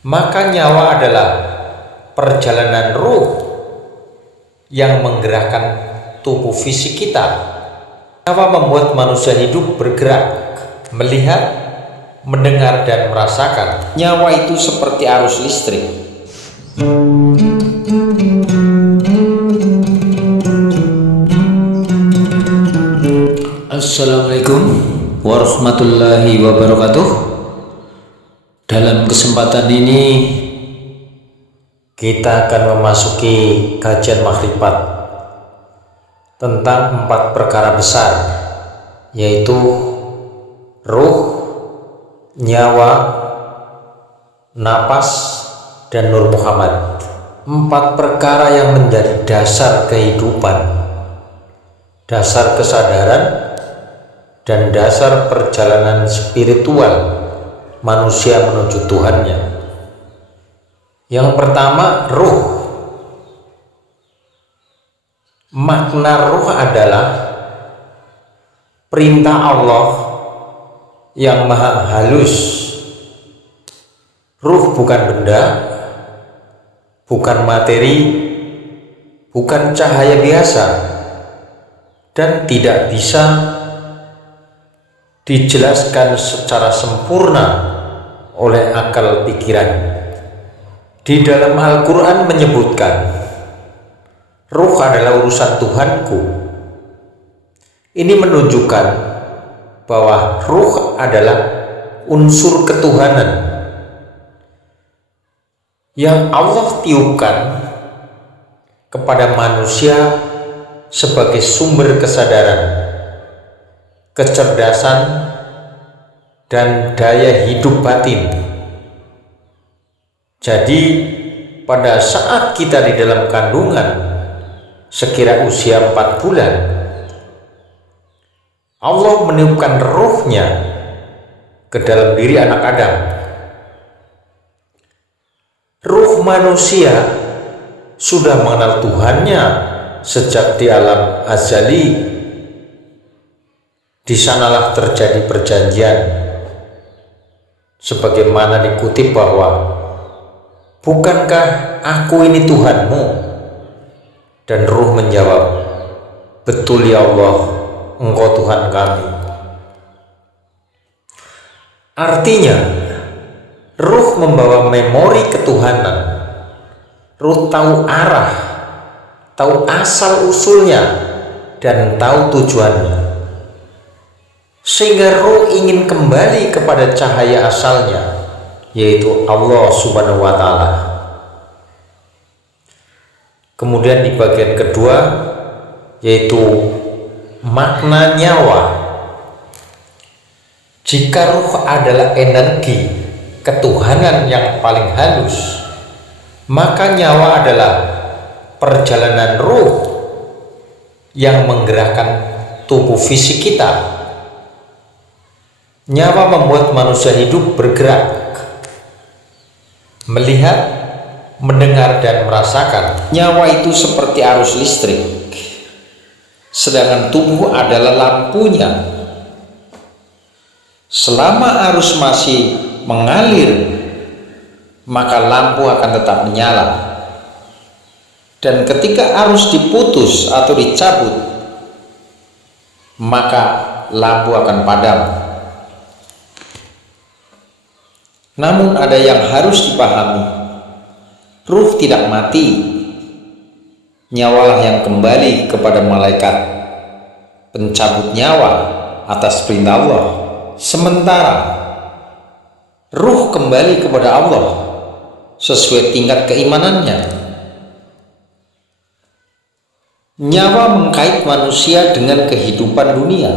Maka nyawa adalah perjalanan ruh yang menggerakkan tubuh fisik kita. Nyawa membuat manusia hidup bergerak, melihat, mendengar, dan merasakan. Nyawa itu seperti arus listrik. Assalamualaikum warahmatullahi wabarakatuh. Dalam kesempatan ini kita akan memasuki kajian makrifat tentang 4 perkara besar, yaitu ruh, nyawa, napas, dan Nur Muhammad. 4 perkara yang menjadi dasar kehidupan, dasar kesadaran, dan dasar perjalanan spiritual manusia menuju Tuhannya. Yang pertama, ruh. Makna ruh adalah perintah Allah yang maha halus. Ruh bukan benda, bukan materi, bukan cahaya biasa, dan tidak bisa dijelaskan secara sempurna oleh akal pikiran. Di dalam Al-Quran menyebutkan, ruh adalah urusan Tuhanku. Ini menunjukkan bahwa ruh adalah unsur ketuhanan yang Allah tiupkan kepada manusia sebagai sumber kesadaran, kecerdasan, dan daya hidup batin. Jadi pada saat kita di dalam kandungan sekira usia 4 bulan, Allah meniupkan ruhnya ke dalam diri anak Adam. Ruh manusia sudah mengenal Tuhannya sejak di alam azali. Di sanalah terjadi perjanjian, sebagaimana dikutip bahwa, bukankah aku ini Tuhanmu? Dan ruh menjawab, betul ya Allah, engkau Tuhan kami. Artinya, ruh membawa memori ketuhanan. Ruh tahu arah, tahu asal usulnya, dan tahu tujuannya. Sehingga ruh ingin kembali kepada cahaya asalnya, yaitu Allah Subhanahu wa Ta'ala. Kemudian di bagian kedua, yaitu makna nyawa. Jika ruh adalah energi ketuhanan yang paling halus, maka nyawa adalah perjalanan ruh yang menggerakkan tubuh fisik kita. Nyawa membuat manusia hidup bergerak, melihat, mendengar, dan merasakan. Nyawa itu seperti arus listrik, sedangkan tubuh adalah lampunya. Selama arus masih mengalir, maka lampu akan tetap menyala. Dan ketika arus diputus atau dicabut, maka lampu akan padam. Namun ada yang harus dipahami, ruh tidak mati. Nyawalah yang kembali kepada malaikat pencabut nyawa atas perintah Allah. Sementara ruh kembali kepada Allah sesuai tingkat keimanannya. Nyawa mengkait manusia dengan kehidupan dunia,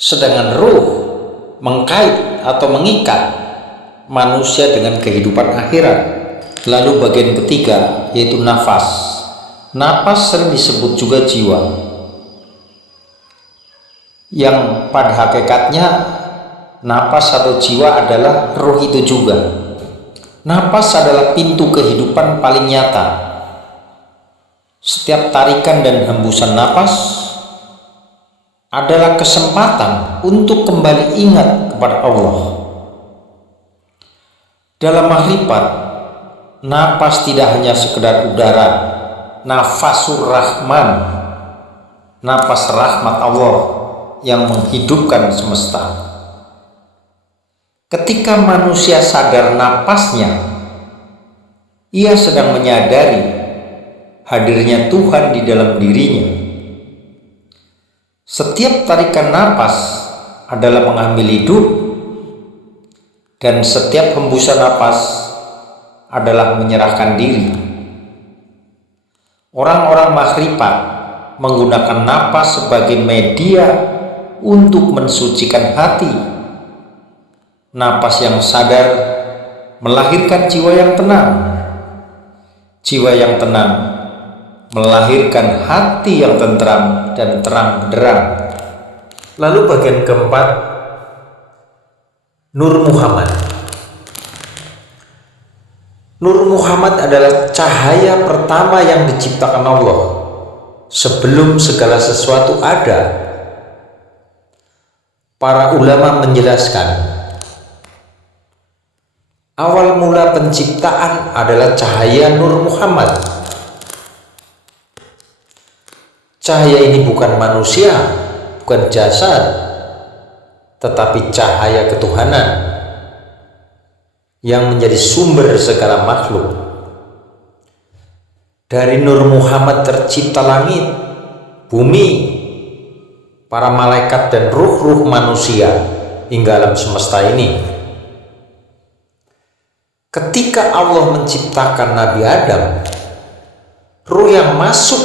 sedangkan ruh mengkait atau mengikat manusia dengan kehidupan akhirat. Lalu bagian ketiga, yaitu nafas. Nafas sering disebut juga jiwa, yang pada hakikatnya nafas atau jiwa adalah ruh itu juga. Nafas adalah pintu kehidupan paling nyata. Setiap tarikan dan hembusan nafas adalah kesempatan untuk kembali ingat kepada Allah, Dalam makrifat, napas tidak hanya sekedar udara, nafasur rahman, napas rahmat Allah yang menghidupkan semesta. Ketika manusia sadar napasnya, ia sedang menyadari hadirnya Tuhan di dalam dirinya. Setiap tarikan napas adalah mengambil hidup, dan setiap hembusan napas adalah menyerahkan diri. Orang-orang makrifat menggunakan napas sebagai media untuk mensucikan hati. Napas yang sadar melahirkan jiwa yang tenang. Jiwa yang tenang melahirkan hati yang tentram dan terang benderang. Lalu bagian keempat, Nur Muhammad. Nur Muhammad adalah cahaya pertama yang diciptakan Allah sebelum segala sesuatu ada. Para ulama menjelaskan, awal mula penciptaan adalah cahaya Nur Muhammad. Cahaya ini bukan manusia, bukan jasad, tetapi cahaya ketuhanan yang menjadi sumber segala makhluk. Dari Nur Muhammad tercipta langit, bumi, para malaikat dan ruh-ruh manusia hingga alam semesta ini. Ketika Allah menciptakan Nabi Adam, ruh yang masuk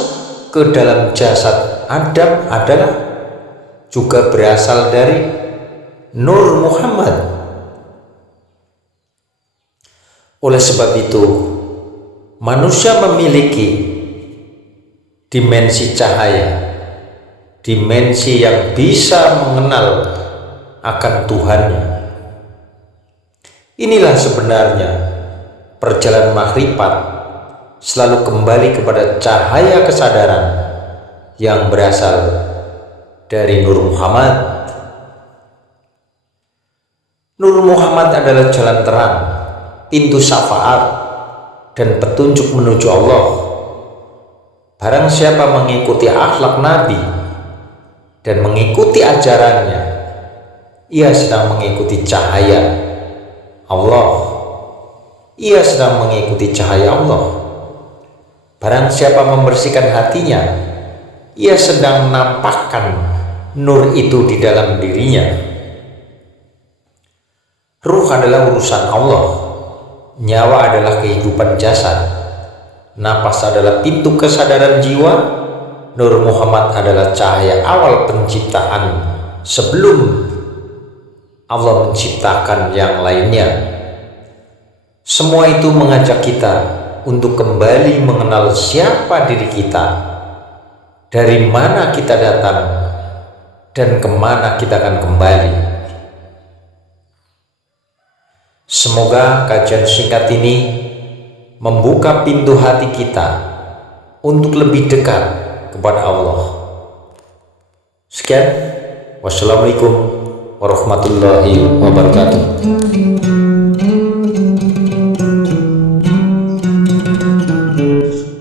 ke dalam jasad Adam adalah juga berasal dari Nur Muhammad. Oleh sebab itu, manusia memiliki dimensi cahaya, dimensi yang bisa mengenal akan Tuhannya. Inilah sebenarnya perjalanan makrifat, selalu kembali kepada cahaya kesadaran yang berasal dari Nur Muhammad. Nur Muhammad adalah jalan terang, pintu syafaat, dan petunjuk menuju Allah. Barang siapa mengikuti akhlak Nabi dan mengikuti ajarannya, ia sedang mengikuti cahaya Allah. Ia sedang mengikuti cahaya Allah. Barang siapa membersihkan hatinya, ia sedang menampakkan nur itu di dalam dirinya. Ruh adalah urusan Allah, nyawa adalah kehidupan jasad, napas adalah pintu kesadaran jiwa, Nur Muhammad adalah cahaya awal penciptaan sebelum Allah menciptakan yang lainnya. Semua itu mengajak kita untuk kembali mengenal siapa diri kita, dari mana kita datang, dan kemana kita akan kembali. Semoga kajian singkat ini membuka pintu hati kita untuk lebih dekat kepada Allah. Sekian, wassalamualaikum warahmatullahi wabarakatuh.